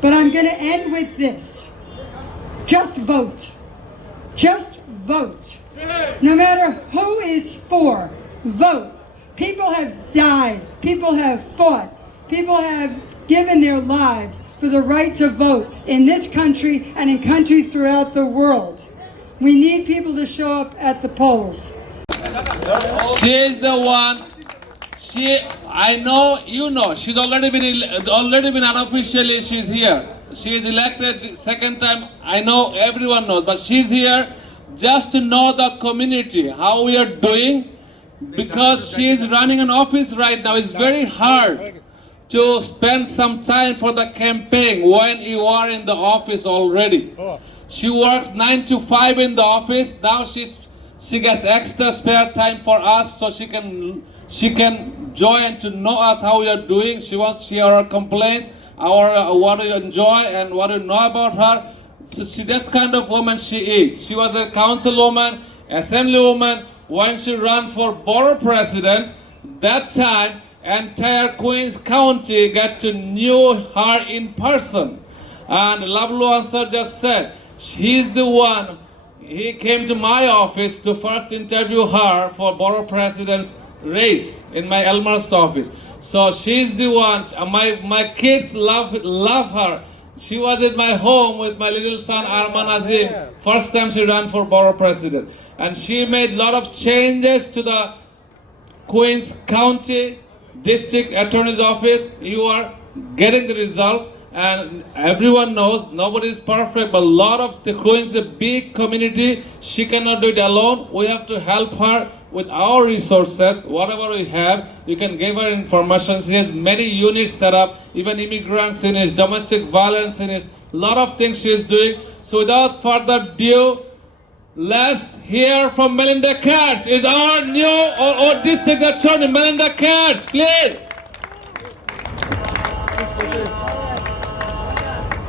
But I'm going to end with this. Just vote. Just vote. No matter who it's for, vote. People have died. People have fought. People have given their lives for the right to vote in this country and in countries throughout the world. We need people to show up at the polls. She is the one. I know, you know, she's already been unofficially, she's here. She is elected second time. I know everyone knows, but she's here just to know the community, how we are doing, because she is running an office right now. It's very hard to spend some time for the campaign when you are in the office already. She works 9 to 5 in the office. Now she gets extra spare time for us, so she can join to know us how we are doing. She wants to hear our complaints, what we enjoy and what we know about her. So that's kind of woman she is. She was a councilwoman, assemblywoman. When she ran for borough president, that time entire Queens County got to know her in person. And Lablu Ansar just said, he's the one, he came to my office to first interview her for borough president's race in my Elmhurst office. So she's the one, my kids love her. She was at my home with my little son Arman Azim, first time she ran for borough president. And she made a lot of changes to the Queens County District Attorney's Office. You are getting the results, and everyone knows nobody is perfect, but a lot of the Queens is a big community. She cannot do it alone. We have to help her with our resources, whatever we have. You can give her information. She has many units set up, even immigrants units, domestic violence units, a lot of things she is doing. So without further ado, let's hear from Melinda Katz. Is our new or district attorney, Melinda Katz, please.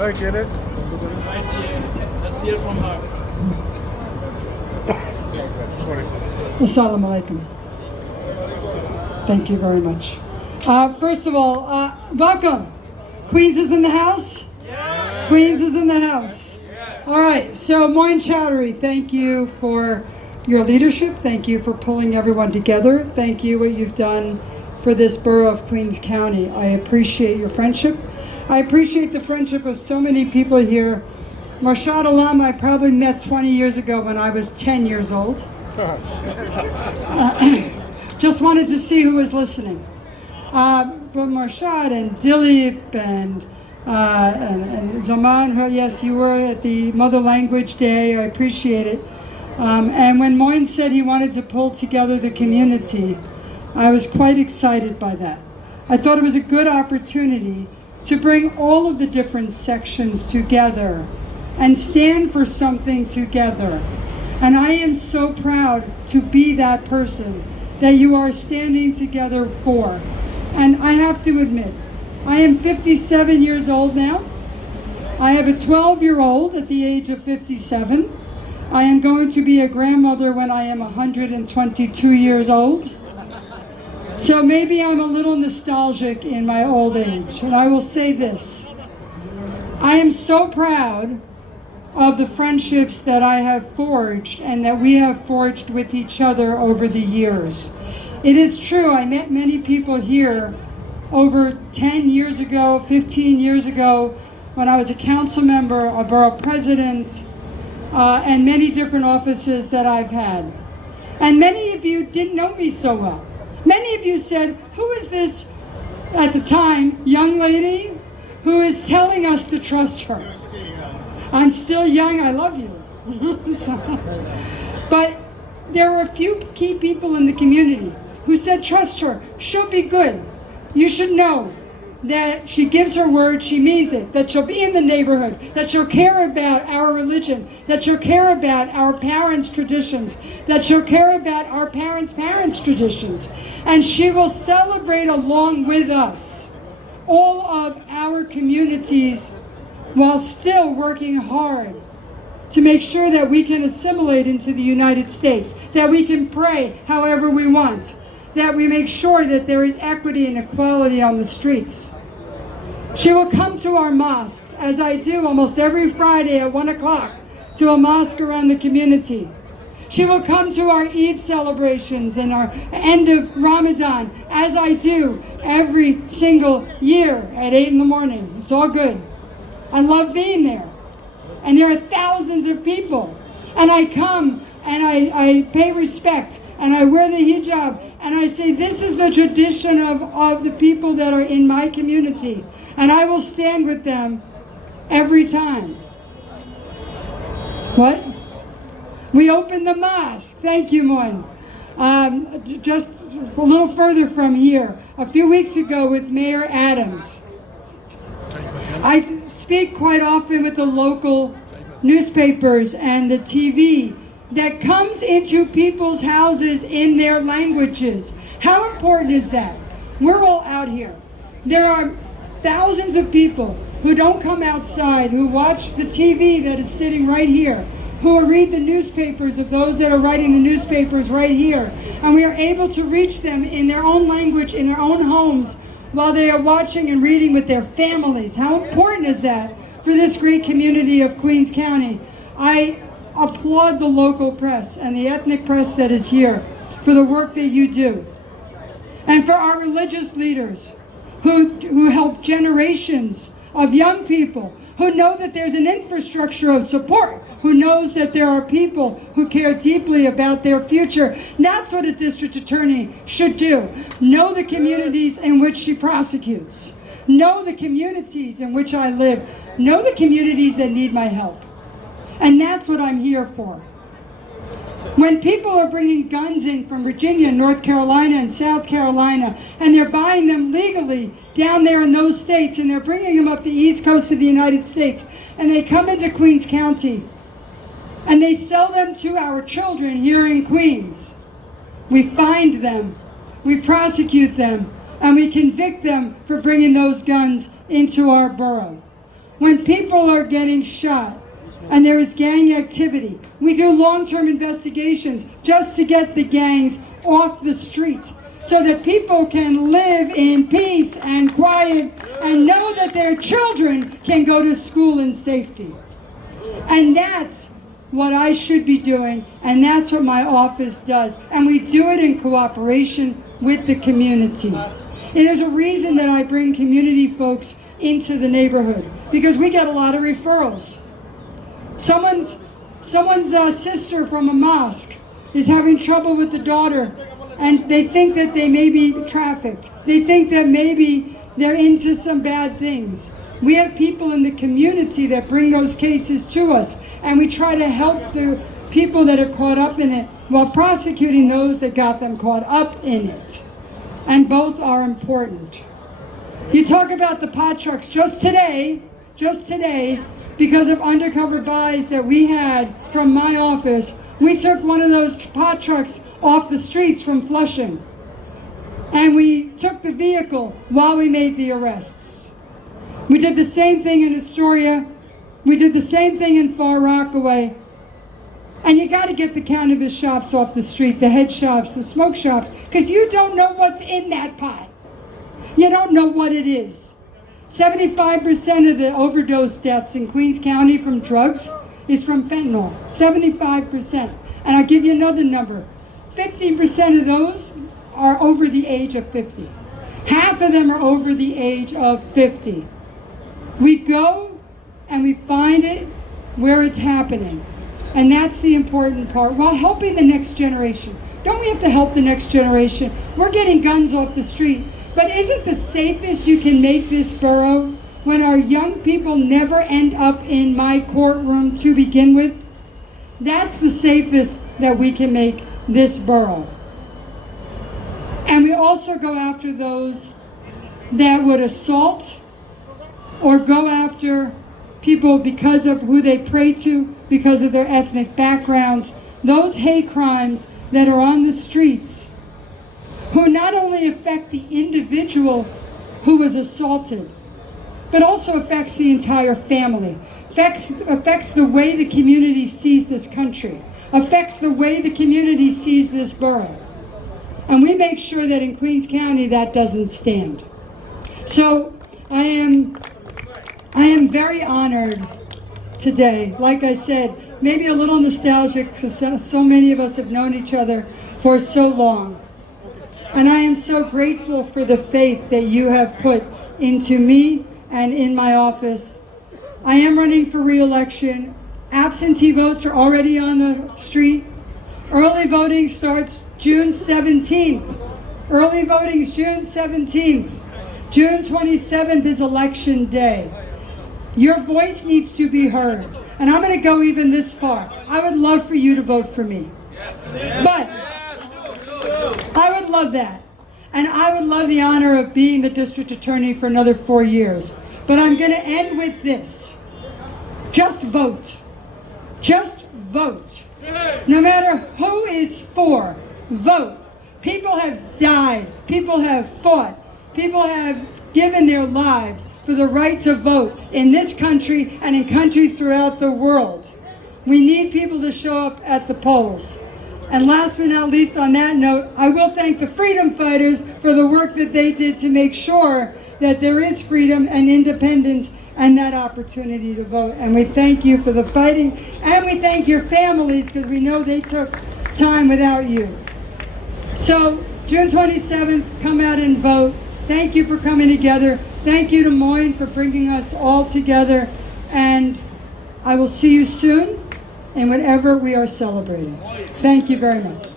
I get it. Let's hear from her. Assalamu alaikum. Thank you very much. First of all, welcome. Queens is in the house? Yes. Queens is in the house. Yes. All right, so Moin Chowdhury, thank you for your leadership. Thank you for pulling everyone together. Thank you what you've done for this borough of Queens County. I appreciate your friendship. I appreciate the friendship of so many people here. Marshad Alam I probably met 20 years ago when I was 10 years old. Just wanted to see who was listening. But Marshad and Dilip and Zaman, yes, you were at the Mother Language Day. I appreciate it. And when Moin said he wanted to pull together the community, I was quite excited by that. I thought it was a good opportunity to bring all of the different sections together and stand for something together. And I am so proud to be that person that you are standing together for. And I have to admit, I am 57 years old now. I have a 12-year-old at the age of 57. I am going to be a grandmother when I am 122 years old. So maybe I'm a little nostalgic in my old age. And I will say this. I am so proud of the friendships that I have forged and that we have forged with each other over the years. It is true, I met many people here over 10 years ago, 15 years ago, when I was a council member, a borough president, and many different offices that I've had. And many of you didn't know me so well. Many of you said, who is this, at the time, young lady who is telling us to trust her? I'm still young, I love you. But there were a few key people in the community who said, trust her, she'll be good. You should know that she gives her word, she means it, that she'll be in the neighborhood, that she'll care about our religion, that she'll care about our parents' traditions, that she'll care about our parents' parents' traditions, and she will celebrate along with us all of our communities while still working hard to make sure that we can assimilate into the United States, that we can pray however we want, that we make sure that there is equity and equality on the streets. She will come to our mosques, as I do almost every Friday at 1 o'clock, to a mosque around the community. She will come to our Eid celebrations and our end of Ramadan, as I do every single year at 8 in the morning. It's all good. I love being there. And there are thousands of people. And I come and I pay respect and I wear the hijab and I say, this is the tradition of the people that are in my community. And I will stand with them every time. What? We opened the mosque. Thank you, Moin. Just a little further from here, a few weeks ago with Mayor Adams. I speak quite often with the local newspapers and the TV that comes into people's houses in their languages. How important is that? We're all out here. There are thousands of people who don't come outside, who watch the TV that is sitting right here, who read the newspapers of those that are writing the newspapers right here. And we are able to reach them in their own language, in their own homes, while they are watching and reading with their families. How important is that for this great community of Queens County? I applaud the local press and the ethnic press that is here for the work that you do. And for our religious leaders who help generations of young people who know that there's an infrastructure of support, who knows that there are people who care deeply about their future. That's what a district attorney should do. Know the communities in which she prosecutes. Know the communities in which I live. Know the communities that need my help. And that's what I'm here for. When people are bringing guns in from Virginia, North Carolina, and South Carolina, and they're buying them legally down there in those states, and they're bringing them up the East Coast of the United States, and they come into Queens County, and they sell them to our children here in Queens, we find them, we prosecute them, and we convict them for bringing those guns into our borough. When people are getting shot, and there is gang activity, we do long-term investigations just to get the gangs off the street so that people can live in peace and quiet and know that their children can go to school in safety. And that's what I should be doing, and that's what my office does. And we do it in cooperation with the community. And there's a reason that I bring community folks into the neighborhood, because we get a lot of referrals. Someone's sister from a mosque is having trouble with the daughter, and they think that they may be trafficked. They think that maybe they're into some bad things. We have people in the community that bring those cases to us, and we try to help the people that are caught up in it while prosecuting those that got them caught up in it. And both are important. You talk about the pot trucks. Just today, because of undercover buys that we had from my office, we took one of those pot trucks off the streets from Flushing. And we took the vehicle while we made the arrests. We did the same thing in Astoria. We did the same thing in Far Rockaway. And you got to get the cannabis shops off the street, the head shops, the smoke shops, because you don't know what's in that pot. You don't know what it is. 75% of the overdose deaths in Queens County from drugs is from fentanyl. 75%. And I'll give you another number. 50% of those are over the age of 50. Half of them are over the age of 50. We go and we find it where it's happening. And that's the important part, while helping the next generation. Don't we have to help the next generation? We're getting guns off the street. But isn't the safest you can make this borough when our young people never end up in my courtroom to begin with? That's the safest that we can make this borough. And we also go after those that would assault or go after people because of who they pray to, because of their ethnic backgrounds, those hate crimes that are on the streets, who not only affect the individual who was assaulted, but also affects the entire family, affects the way the community sees this country, affects the way the community sees this borough. And we make sure that in Queens County that doesn't stand. So I am I am very honored today. Like I said, maybe a little nostalgic because so many of us have known each other for so long. And I am so grateful for the faith that you have put into me and in my office. I am running for re-election. Absentee votes are already on the street. Early voting starts June 17th. Early voting is June 17th. June 27th is election day. Your voice needs to be heard. And I'm going to go even this far. I would love for you to vote for me. But I would love that. And I would love the honor of being the district attorney for another 4 years. But I'm going to end with this. Just vote. Just vote. No matter who it's for, vote. People have died. People have fought. People have given their lives for the right to vote in this country and in countries throughout the world. We need people to show up at the polls. And last but not least, on that note, I will thank the freedom fighters for the work that they did to make sure that there is freedom and independence and that opportunity to vote. And we thank you for the fighting, and we thank your families because we know they took time without you. So, June 27th, come out and vote. Thank you for coming together. Thank you to Moyne for bringing us all together. And I will see you soon in whatever we are celebrating. Thank you very much.